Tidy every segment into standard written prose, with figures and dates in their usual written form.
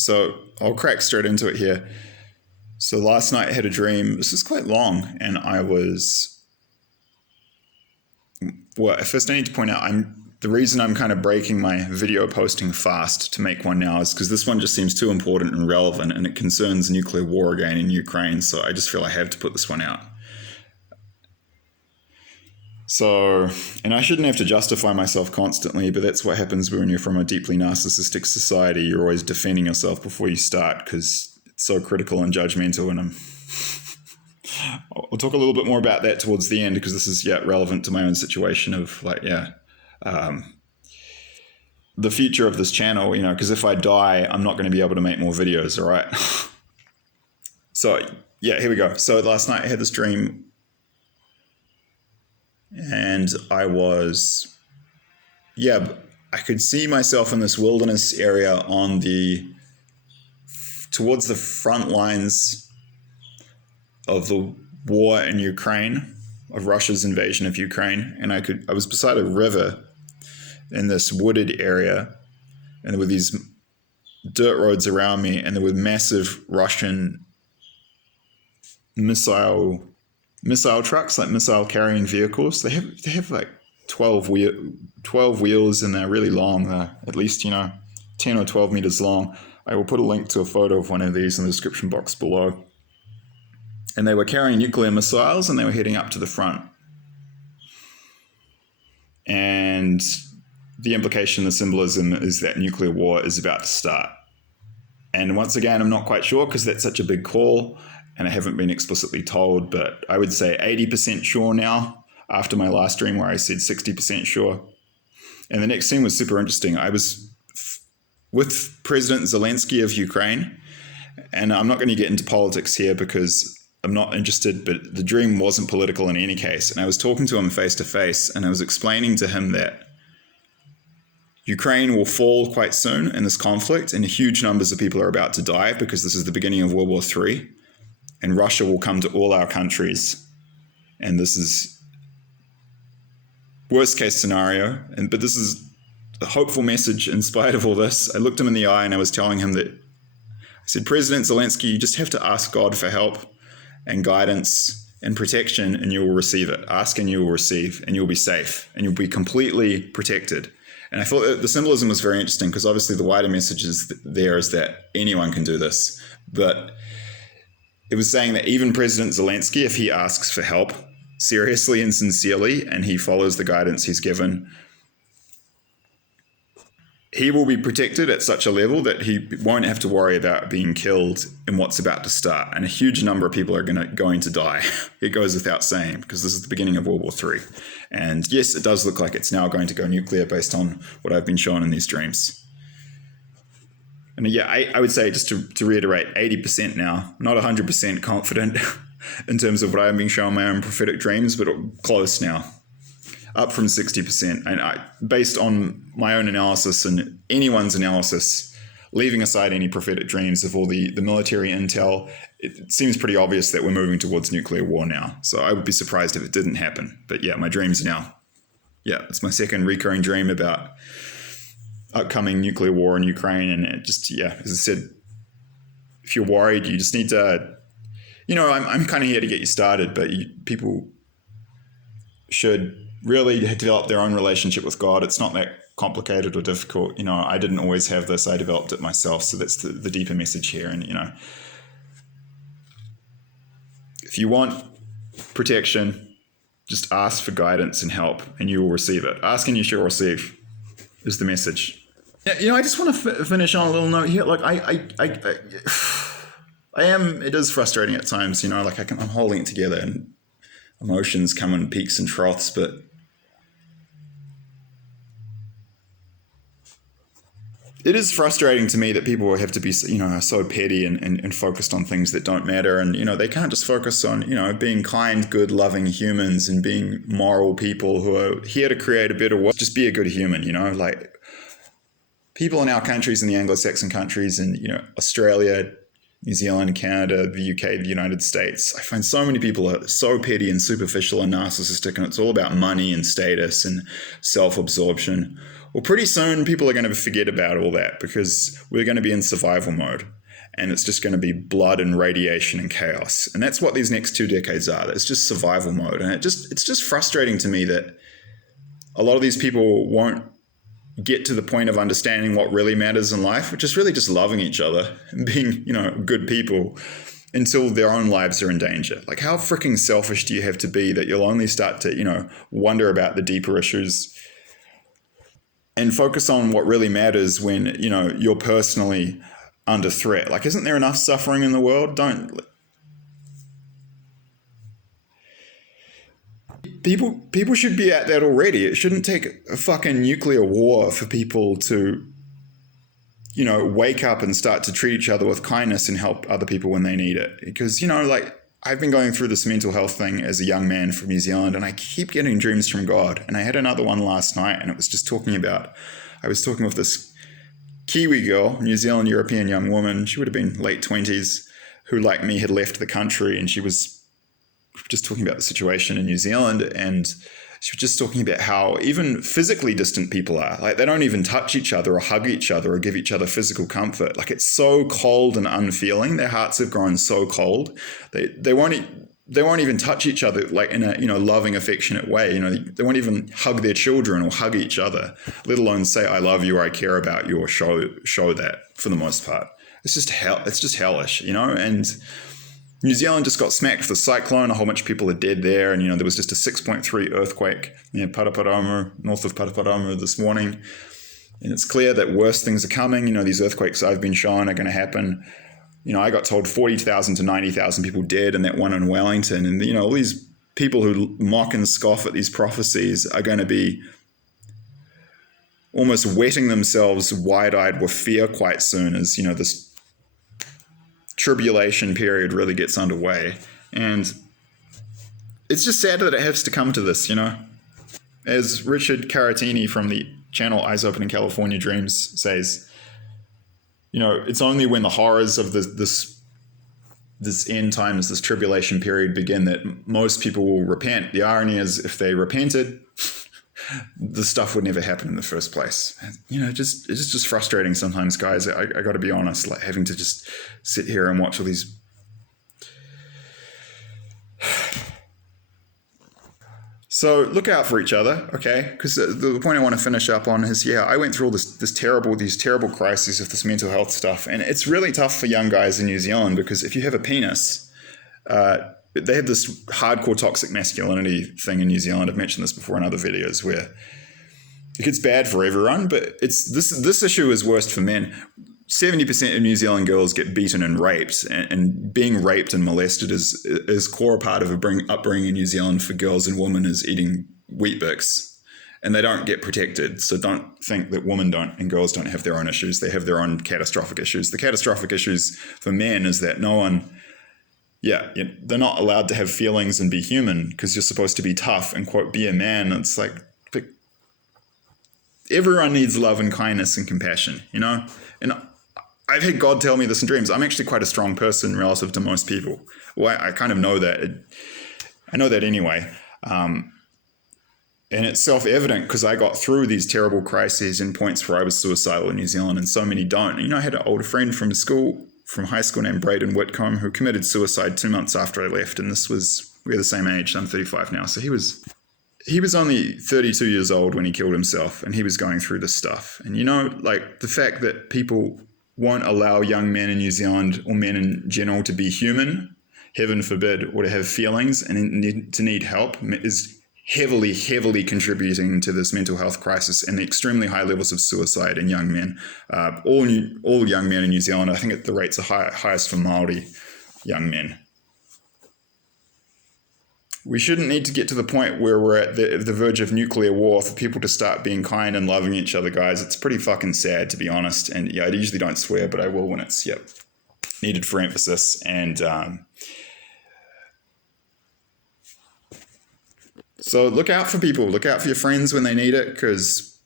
So I'll crack straight into it here. So last night I had a dream. This is quite long, and first I need to point out the reason I'm kind of breaking my video posting fast to make one now is because this one just seems too important and relevant, and it concerns nuclear war again in Ukraine. So I just feel I have to put this one out. So, and I shouldn't have to justify myself constantly, but that's what happens when you're from a deeply narcissistic society. You're always defending yourself before you start because it's so critical and judgmental. And I'll talk a little bit more about that towards the end because this is relevant to my own situation of the future of this channel, because if I die, I'm not going to be able to make more videos, all right? So, here we go. So last night I had this dream and I could see myself in this wilderness area towards the front lines of the war in Ukraine, of Russia's invasion of Ukraine. And I was beside a river in this wooded area, and there were these dirt roads around me, and there were massive Russian missile trucks, like missile carrying vehicles. They have like 12 wheels, and they're really long, at least 10 or 12 meters long. I will put a link to a photo of one of these in the description box below. And they were carrying nuclear missiles, and they were heading up to the front. And the implication, the symbolism is that nuclear war is about to start. And once again, I'm not quite sure because that's such a big call and I haven't been explicitly told, but I would say 80% sure now after my last dream where I said 60% sure. And the next scene was super interesting. I was with President Zelenskyy of Ukraine, and I'm not going to get into politics here because I'm not interested, but the dream wasn't political in any case. And I was talking to him face to face, and I was explaining to him that Ukraine will fall quite soon in this conflict, and huge numbers of people are about to die because this is the beginning of World War III, and Russia will come to all our countries. And this is worst case scenario, but this is a hopeful message in spite of all this. I looked him in the eye and I was telling him that, I said, President Zelenskyy, you just have to ask God for help and guidance and protection, and you will receive it. Ask and you will receive, and you'll be safe, and you'll be completely protected. And I thought that the symbolism was very interesting because obviously the wider message is that anyone can do this. But it was saying that even President Zelenskyy, if he asks for help seriously and sincerely, and he follows the guidance he's given, he will be protected at such a level that he won't have to worry about being killed in what's about to start. And a huge number of people are going to die. It goes without saying, because this is the beginning of World War III. And yes, it does look like it's now going to go nuclear based on what I've been shown in these dreams. And I would say, just to reiterate, 80% now, not 100% confident in terms of what I've been shown in my own prophetic dreams, but close now. Up from 60%. And based on my own analysis and anyone's analysis, leaving aside any prophetic dreams of all the military intel, it seems pretty obvious that we're moving towards nuclear war now. So I would be surprised if it didn't happen. But my dreams now. It's my second recurring dream about upcoming nuclear war in Ukraine. And it just, as I said, if you're worried, you just need to, I'm kind of here to get you started, but people should really develop their own relationship with God. It's not that complicated or difficult. I didn't always have this. I developed it myself. So that's the deeper message here. And, if you want protection, just ask for guidance and help and you will receive it. Ask and you shall receive is the message. I just want to finish on a little note here. Like it is frustrating at times, I'm holding it together and emotions come in peaks and troughs, but it is frustrating to me that people have to be, so petty and focused on things that don't matter. And, they can't just focus on, being kind, good, loving humans and being moral people who are here to create a better world. Just be a good human, like people in our countries, in the Anglo-Saxon countries and, Australia, New Zealand, Canada, the UK, the United States. I find so many people are so petty and superficial and narcissistic, and it's all about money and status and self-absorption. Well, pretty soon people are going to forget about all that because we're going to be in survival mode. And it's just going to be blood and radiation and chaos. And that's what these next 2 decades are. It's just survival mode. And it's just frustrating to me that a lot of these people won't get to the point of understanding what really matters in life, which is really just loving each other and being, good people until their own lives are in danger. Like, how freaking selfish do you have to be that you'll only start to, wonder about the deeper issues and focus on what really matters when, you're personally under threat? Like, isn't there enough suffering in the world? People should be at that already. It shouldn't take a fucking nuclear war for people to, wake up and start to treat each other with kindness and help other people when they need it. Because, I've been going through this mental health thing as a young man from New Zealand, and I keep getting dreams from God. And I had another one last night, and it was just I was talking with this Kiwi girl, New Zealand European young woman. She would have been late 20s, who, like me, had left the country, and she was just talking about the situation in New Zealand, and she was just talking about how even physically distant people are. Like, they don't even touch each other or hug each other or give each other physical comfort. Like, it's so cold and unfeeling. Their hearts have grown so cold. They won't even touch each other like in a loving, affectionate way. They won't even hug their children or hug each other, let alone say I love you or I care about you or show that for the most part. It's just hell. It's just hellish, and New Zealand just got smacked with a cyclone. A whole bunch of people are dead there. And, there was just a 6.3 earthquake near Paraparaumu, north of Paraparaumu this morning. And it's clear that worse things are coming. These earthquakes I've been shown are going to happen. I got told 40,000 to 90,000 people dead in that one in Wellington. And, all these people who mock and scoff at these prophecies are going to be almost wetting themselves wide-eyed with fear quite soon as, this tribulation period really gets underway. And it's just sad that it has to come to this, As Richard Caratini from the channel Eyes Open in California Dreams says, it's only when the horrors of this end times, this tribulation period begin that most people will repent. The irony is, if they repented, the stuff would never happen in the first place. It's just frustrating sometimes, guys. I got to be honest, like having to just sit here and watch all these. So look out for each other, okay? Because the point I want to finish up on is, I went through all these terrible crises of this mental health stuff, and it's really tough for young guys in New Zealand because if you have a penis, they have this hardcore toxic masculinity thing in New Zealand. I've mentioned this before in other videos where it gets bad for everyone, but this issue is worst for men. 70% of New Zealand girls get beaten and raped, and being raped and molested is core part of upbringing in New Zealand for girls and women is eating Weet-Bix, and they don't get protected. So don't think that women don't and girls don't have their own issues. They have their own catastrophic issues. The catastrophic issues for men is that they're not allowed to have feelings and be human because you're supposed to be tough and, quote, be a man. It's like, everyone needs love and kindness and compassion, And I've had God tell me this in dreams. I'm actually quite a strong person relative to most people. Well, I kind of know that. I know that anyway. And it's self-evident because I got through these terrible crises and points where I was suicidal in New Zealand, and so many don't. I had an older friend from high school named Braden Whitcomb who committed suicide 2 months after I left. And we're the same age. I'm 35 now. So he was only 32 years old when he killed himself, and he was going through this stuff. And, the fact that people won't allow young men in New Zealand or men in general to be human, heaven forbid, or to have feelings and to need help is heavily, heavily contributing to this mental health crisis and the extremely high levels of suicide in young men. All young men in New Zealand, I think the rates are highest for Māori young men. We shouldn't need to get to the point where we're at the verge of nuclear war for people to start being kind and loving each other, guys. It's pretty fucking sad, to be honest. And I usually don't swear, but I will when it's needed for emphasis. And so look out for people. Look out for your friends when they need it, because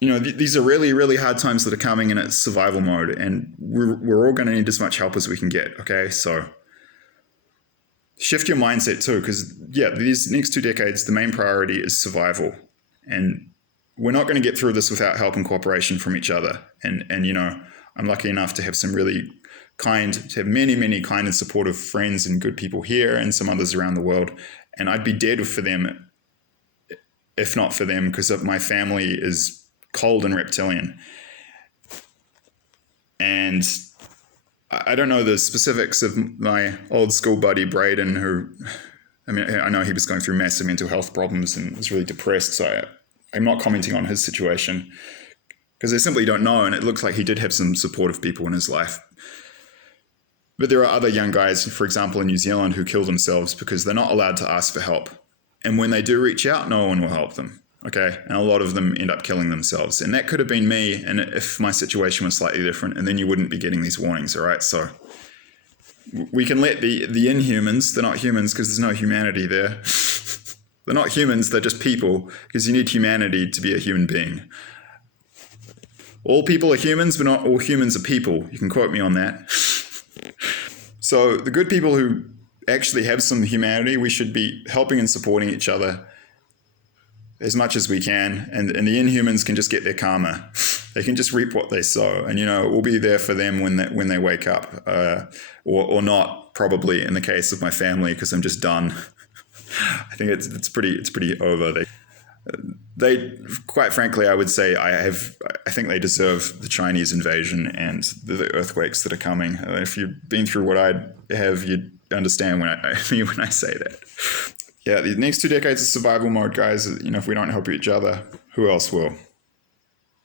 These are really, really hard times that are coming, and it's survival mode, and we're all going to need as much help as we can get. Okay, so shift your mindset too, because these next 2 decades, the main priority is survival, and we're not going to get through this without help and cooperation from each other. And I'm lucky enough to have many, many kind and supportive friends and good people here, and some others around the world. And I'd be dead for them if not for them, because my family is cold and reptilian. And I don't know the specifics of my old school buddy Braden, I know he was going through massive mental health problems and was really depressed, so I'm not commenting on his situation because I simply don't know, and it looks like he did have some supportive people in his life. But there are other young guys, for example, in New Zealand, who kill themselves because they're not allowed to ask for help. And when they do reach out, no one will help them. Okay, and a lot of them end up killing themselves. And that could have been me, and if my situation was slightly different, and then you wouldn't be getting these warnings, all right? So we can let the inhumans, they're not humans because there's no humanity there. They're not humans, they're just people, because you need humanity to be a human being. All people are humans, but not all humans are people. You can quote me on that. So the good people who actually have some humanity, we should be helping and supporting each other as much as we can, and the inhumans can just get their karma. They can just reap what they sow, and we'll be there for them when they wake up, or not, probably in the case of my family, because I'm just done. I think it's pretty over. They quite frankly, I would say I think they deserve the Chinese invasion and the earthquakes that are coming. If you've been through what I have, you'd understand when I say that. Yeah, the next 2 decades of survival mode, guys. If we don't help each other, who else will?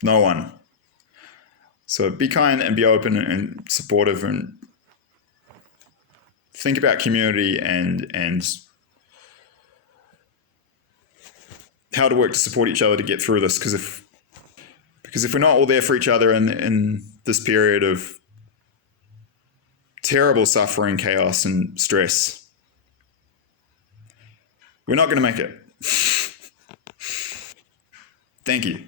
No one. So be kind and be open and supportive, and think about community and how to work to support each other to get through this. Because if we're not all there for each other in this period of terrible suffering, chaos, and stress, we're not going to make it. Thank you.